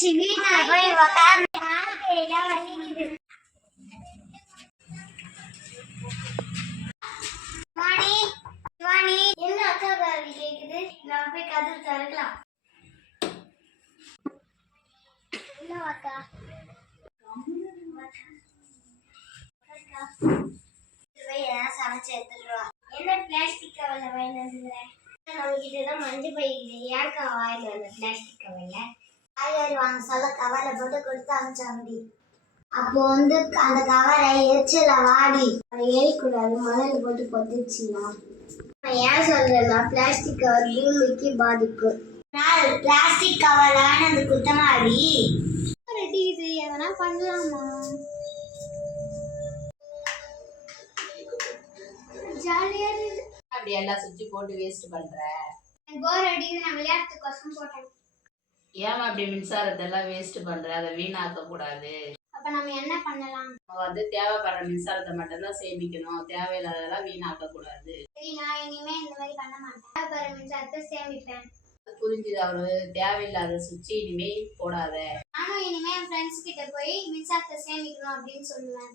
என்னாச்சு வீட்டுல போய் என்ன அக்கா காரி கேக்குது நான் போய் கதவு திறக்கலாம் என்ன அக்கா சமைச்சு எடுத்துட்டு என்ன பிளாஸ்டிக் கவர்ல வாங்கி வந்துக்கிறேன் நம்ம கிட்டதான் மஞ்சள் பை ஏற்கா வாயில அந்த பிளாஸ்டிக் கவர்ல காய்கறி வாங்க சொல்ல கவர்ல போட்டு கொடுத்து அனுப்பிச்சாங்க அப்போ வந்து அந்த கவரை எரிச்சல வாடி அதை எரிக்கூடாது மணல் போட்டு பொத்துச்சுன்னா நான் ஏன் சொல்றேன்னா பிளாஸ்டிக் கவர் பூமிக்கு பாதிப்பு பிளாஸ்டிக் கவர் ஆனது குத்தமாடி ரெடி இது எதனா பண்ணலாமா ஜாலியா இருக்கு அப்படி எல்லாம் சுத்தி போட்டு வேஸ்ட் பண்ற போர் அடிக்குது நான் விளையாட்டுக்கோசம் போட்டேன் ஏன் அப்படி மின்சாரத்தை எல்லாம் வேஸ்ட் பண்ற அதை வீணாக்க கூடாது அப்ப நம்ம என்ன பண்ணலாம் நம்ம வந்து தேவைப்படுற மின்சாரத்தை மட்டும்தான் சேமிக்கணும் தேவையில்லாததெல்லாம் வீணாக்க கூடாது சரி நான் இனிமே இந்த மாதிரி பண்ண மாட்டேன் தேவைப்படுற மின்சாரத்தை சேமிப்பேன் புரிஞ்சுது அவரு தேவையில்லாத சுவிட்ச் இனிமே போடாத நானும் இனிமே என் ஃப்ரெண்ட்ஸ் கிட்ட போய் மின்சாரத்தை சேமிக்கணும் அப்படின்னு சொல்லுவேன்